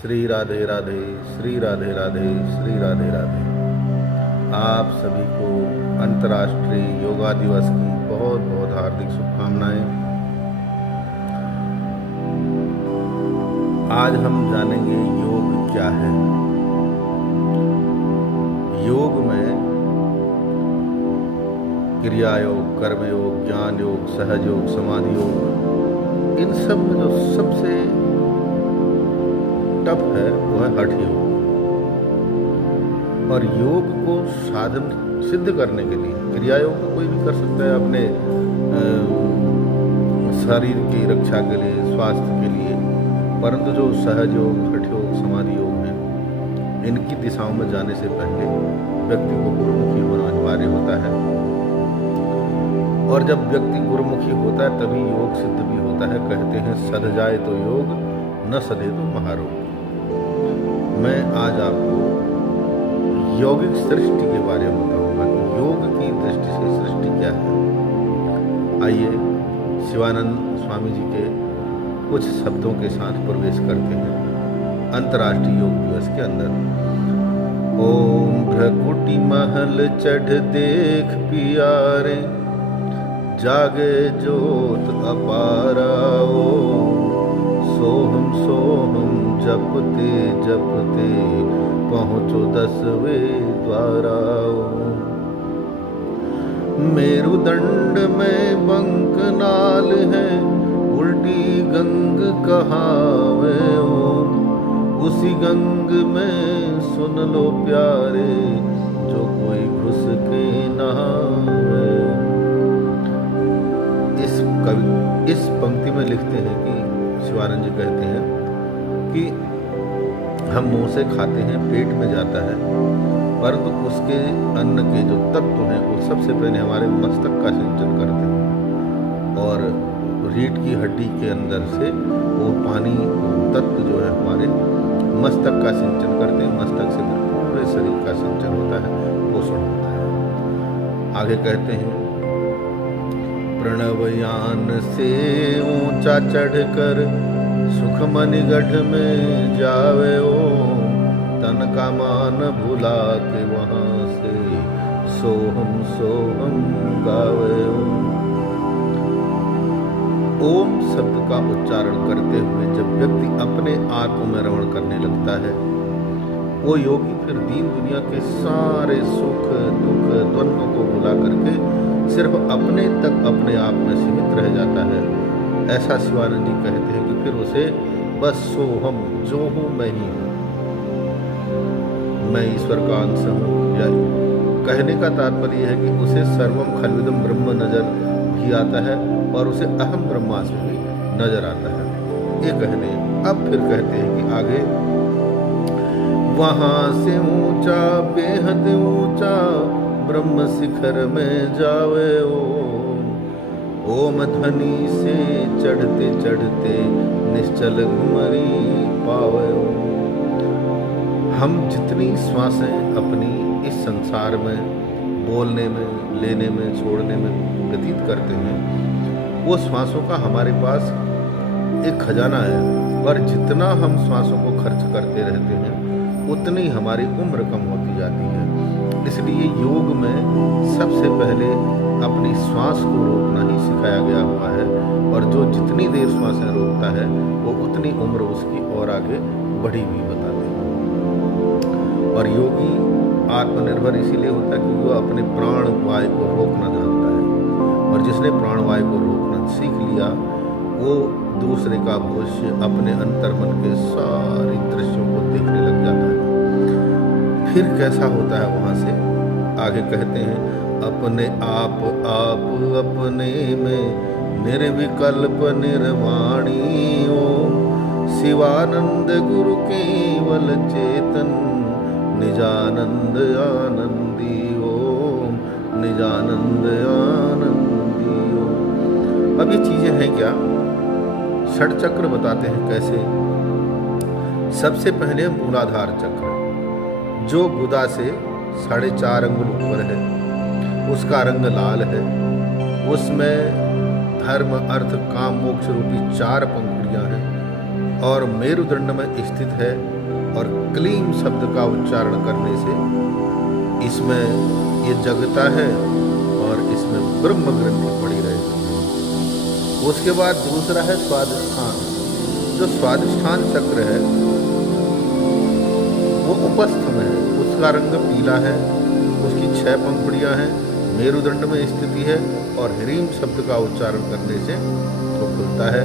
श्री राधे राधे, श्री राधे राधे, श्री राधे राधे। आप सभी को अंतर्राष्ट्रीय योगा दिवस की बहुत बहुत हार्दिक शुभकामनाएं। आज हम जानेंगे योग क्या है। योग में क्रिया योग, कर्म योग, ज्ञान योग, सहज योग, समाधि योग, इन सब में जो सबसे टफ है वो है हठ योग। और योग को साधन सिद्ध करने के लिए क्रिया योग तो कोई भी कर सकता है अपने शरीर की रक्षा के लिए, स्वास्थ्य के लिए, परंतु जो सहज योग, हठ योग, समाधि योग है, इनकी दिशाओं में जाने से पहले व्यक्ति को गुरुमुखी होना अनिवार्य होता है। और जब व्यक्ति गुरुमुखी होता है तभी योग सिद्ध भी होता है। कहते हैं सध जाए तो योग, न सधे तो महारोग। मैं आज आपको यौगिक सृष्टि के बारे में बताऊंगा कि योग की दृष्टि से सृष्टि क्या है। आइए शिवानंद स्वामी जी के कुछ शब्दों के साथ प्रवेश करते हैं अंतर्राष्ट्रीय योग दिवस के अंदर। ओम भ्रकुटी महल चढ़ देख पियारे, जागे जोत अपारा। सोहम सोहम जपते जपते पहुँचो 10वें द्वारा। मेरुदंड में बंकनाल है, उल्टी गंग कहावे। उसी गंग में सुन लो प्यारे, जो कोई घुस के नहावे। इस पंक्ति में लिखते हैं कि शिवानंद जी कहते हैं कि हम मुंह से खाते हैं, पेट में जाता है, परंतु उसके अन्न के जो तत्व हैं वो सबसे पहले हमारे मस्तक का सिंचन करते हैं। और रीढ़ की हड्डी के अंदर से वो पानी तत्व जो है हमारे मस्तक का सिंचन करते हैं। मस्तक से फिर पूरे शरीर का सिंचन होता है, पोषण होता है। आगे कहते हैं प्रणवयान से ऊंचा चढ़कर सुख मणिगढ़ में जावे। तन का मान भुला के वहां से सोहम सोहम गावे। ओम शब्द का उच्चारण करते हुए जब व्यक्ति अपने आत्म में रमण करने लगता है, वो योगी फिर दीन दुनिया के सारे सुख दुख द्वंद्वों को भुला करके सिर्फ अपने तक अपने आप में सीमित रह जाता है। ऐसा शिवानंद जी कहते हैं कि फिर उसे बस सोहम, जो हूँ मैं ही हूँ, मैं ईश्वर का अंश हूँ। या कहने का तात्पर्य है कि उसे सर्वम खल्विदम ब्रह्म नजर भी आता है और उसे अहम ब्रह्मास्मि भी नजर आता है। ये कहने अब फिर कहते हैं कि आगे वहां से ऊंचा बेहद ऊंचा ब्रह्म शिखर में जावे। ओम ध्वनि से चढ़ते चढ़ते निश्चल घुमरी पावे। हम जितनी श्वासें अपनी इस संसार में बोलने में, लेने में, छोड़ने में व्यतीत करते हैं, वो श्वासों का हमारे पास एक खजाना है। और जितना हम श्वासों को खर्च करते रहते हैं उतनी हमारी उम्र कम होती जाती है। इसलिए योग में सबसे पहले अपनी श्वास को रोकना ही सिखाया गया हुआ है। और जो जितनी देर श्वासें रोकता है वो उतनी उम्र उसकी और आगे बढ़ी हुई बताते हैं। और योगी आत्मनिर्भर इसीलिए होता है क्योंकि वो अपने प्राण वायु को रोकना जानता है। और जिसने प्राण वायु को रोकना सीख लिया वो दूसरे का भविष्य अपने अंतर्मन के सारे दृश्यों को देखने लग जाता है। फिर कैसा होता है वहां से आगे कहते हैं अपने आप अपने में निर्विकल्प निर्वाणी। ओम शिवानंद गुरु केवल चेतन, निजानंद आनंदी। ओम निजानंद आनंदी। ओम। अब ये चीजें हैं क्या? षट चक्र बताते हैं कैसे। सबसे पहले मूलाधार चक्र, जो गुदा से 4.5 अंगुल ऊपर है, उसका रंग लाल है। उसमें धर्म अर्थ काम मोक्ष रूपी 4 पंखुड़ियां हैं। और मेरुदंड में स्थित है और क्लीम शब्द का उच्चारण करने से इसमें ये जगता है और इसमें ब्रह्म ग्रंथि पड़ी रहती है। उसके बाद दूसरा है स्वादिष्ठान। जो स्वादिष्ठान चक्र है वो उपस्थ में है, उसका रंग पीला है, उसकी 6 पंखुड़ियां हैं, मेरुदंड में स्थिति है और ह्रीम शब्द का उच्चारण करने से वो खुलता है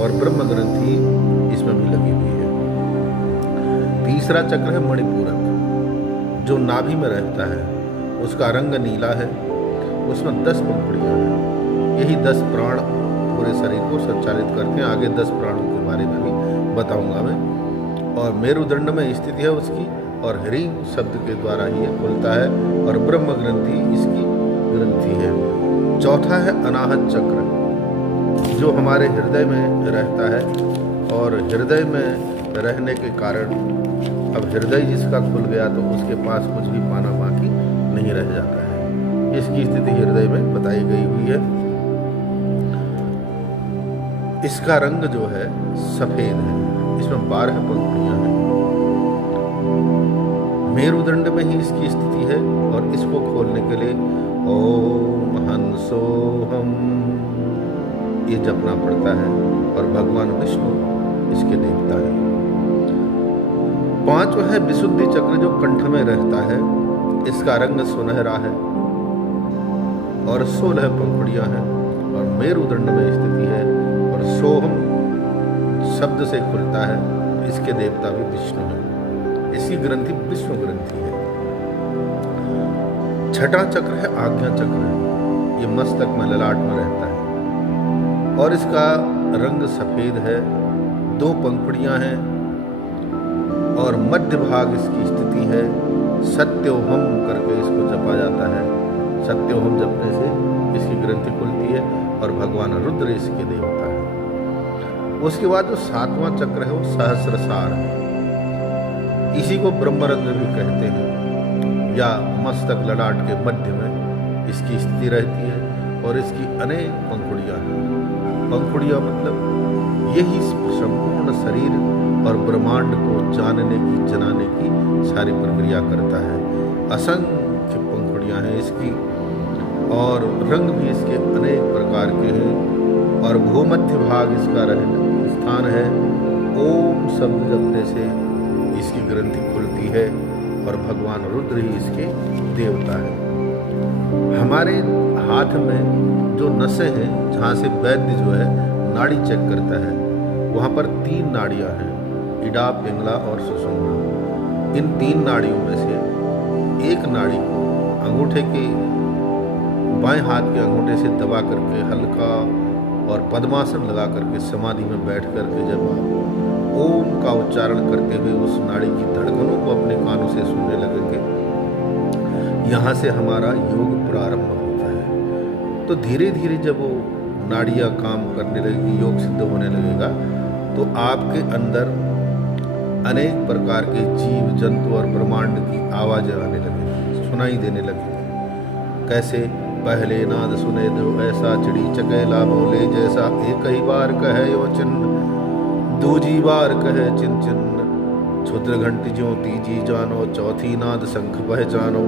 और ब्रह्म ग्रंथि इसमें भी लगी हुई है। तीसरा चक्र है मणिपूरक, जो नाभि में रहता है, उसका रंग नीला है, उसमें 10 पंखुड़ियां हैं। यही 10 प्राण पूरे शरीर को संचालित करते हैं। आगे 10 प्राणों के बारे में भी बताऊंगा मैं। और मेरुदंड में स्थिति है उसकी और ह्रीम शब्द के द्वारा ये खुलता है और ब्रह्म ग्रंथि इसकी ग्रंथि है। चौथा है अनाहत चक्र, जो हमारे हृदय में रहता है और हृदय में रहने के कारण अब हृदय जिसका खुल गया तो उसके पास कुछ भी पाना बाकी नहीं रह जाता है। इसकी स्थिति हृदय में बताई गई हुई है। इसका रंग जो है सफेद है, इसमें 12 पंखुड़ियां हैं। मेरुदंड में ही इसकी स्थिति है और इसको खोलने के लिए ओम हंसोहम ये जपना पड़ता है और भगवान विष्णु इसके देवता है। 5वां है विशुद्धि चक्र, जो कंठ में रहता है, इसका रंग सुनहरा है और 16 पंखुड़ियां हैं और मेरुदंड में स्थिति है और सोहम शब्द से खुलता है। इसके देवता भी विष्णु हैं। इसकी ग्रंथि विष्णु ग्रंथि है। 6वां चक्र है आज्ञा चक्र, ये मस्तक में ललाट में रहता है और इसका रंग सफेद है, 2 पंखुड़ियां हैं और मध्य भाग इसकी स्थिति है। सत्योहम करके इसको जपा जाता है। सत्योहम जपने से इसकी ग्रंथि खुलती है और भगवान रुद्र इसके देवता है। उसके बाद जो 7वां चक्र है वो सहस्रसार है। इसी को ब्रह्मरंध्र भी कहते हैं या मस्तक ललाट के मध्य में इसकी स्थिति रहती है और इसकी अनेक पंखुड़ियां हैं। पंखुड़ियां मतलब यही संपूर्ण शरीर और ब्रह्मांड को जानने की जनाने की सारी प्रक्रिया करता है। असंख्य पंखुड़ियां हैं इसकी और रंग भी इसके अनेक प्रकार के हैं और भूमध्य भाग इसका रहने स्थान है। ओम शब्द जपने से इसकी ग्रंथि खुलती है और भगवान रुद्र ही इसके देवता है। हमारे हाथ में जो नसें हैं, जहाँ से वैद्य जो है नाड़ी चेक करता है, वहाँ पर 3 नाड़ियाँ हैं, इडा, पिंगला और सुषुम्ना। इन 3 नाड़ियों में से एक नाड़ी को अंगूठे के बाएं हाथ के अंगूठे से दबा करके हल्का और पद्मासन लगा करके समाधि में बैठ करके जब आप ओम का उच्चारण करते हुए उस नाड़ी की धड़कनों को अपने कानों से सुनने लगेंगे, यहाँ से हमारा योग प्रारंभ होता है। तो धीरे धीरे जब वो नाड़ियाँ काम करने लगेगी, योग सिद्ध होने लगेगा, तो आपके अंदर अनेक प्रकार के जीव जंतु और ब्रह्मांड की आवाज़ें आने लगेगी, सुनाई देने लगेगी। कैसे? पहले नाद सुने दो ऐसा, चिड़ी चकेला बोले जैसा, एक ही बार कहे यो चिन्ह, दूजी बार कहे चिन चिन्ह, क्षुद्र घंटी ज्यों तीजी जानो, चौथी नाद शंख पहचानो,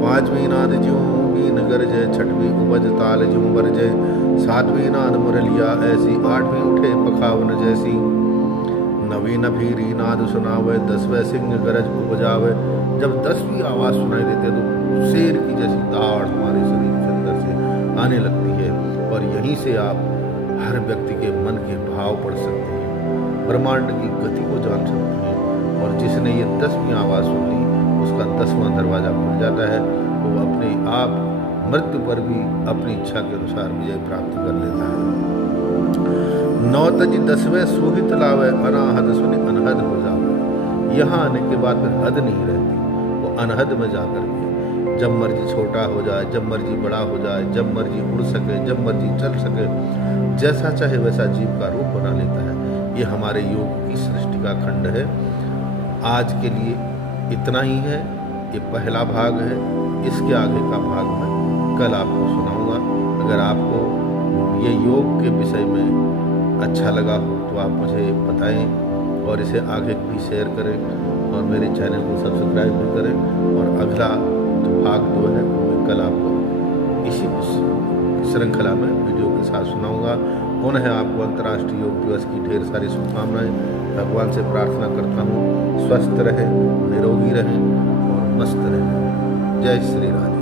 5वीं नाद ज्यों बीन गरजे, 6वीं उपज ताल ज्यों बरजे, 7वीं नाद मुरलिया ऐसी, 8वीं उठे पखावन जैसी, 9वीं नभीरी नाद सुनावे, 10वें सिंह गरज उपजावे। जब 10वीं आवाज़ सुनाई देती है तो शेर की जैसी दाढ़ हमारे शरीर के अंदर से आने लगती है और यहीं से आप हर व्यक्ति के मन के भाव पढ़ सकते हैं, ब्रह्मांड की गति को जान सकते हैं। और जिसने ये 10वीं आवाज़ सुन ली उसका 10वां दरवाज़ा खुल जाता है, वो अपने आप मृत्यु पर भी अपनी इच्छा के अनुसार विजय प्राप्त कर लेता है। 9 तजी 10वें सूहित लावे, अनाहद सुने अनहद हो जावे। यहाँ आने के बाद फिर हद नहीं रहती, वो अनहद में जाकर के जब मर्जी छोटा हो जाए, जब मर्जी बड़ा हो जाए, जब मर्जी उड़ सके, जब मर्जी चल सके, जैसा चाहे वैसा जीव का रूप बना लेता है। ये हमारे योग की सृष्टि का खंड है। आज के लिए इतना ही है, ये पहला भाग है। इसके आगे का भाग मैं कल आपको सुनाऊंगा। अगर आपको ये योग के विषय में अच्छा लगा हो तो तो आप मुझे बताएं और इसे आगे भी शेयर करें और मेरे चैनल को सब्सक्राइब भी करें। और अगला जो भाग 2 है वो मैं कल आपको इसी श्रृंखला में वीडियो के साथ सुनाऊंगा। पुनः आपको अंतर्राष्ट्रीय योग दिवस की ढेर सारी शुभकामनाएं। भगवान से प्रार्थना करता हूँ स्वस्थ रहें, निरोगी रहें और मस्त रहें। जय श्री राम।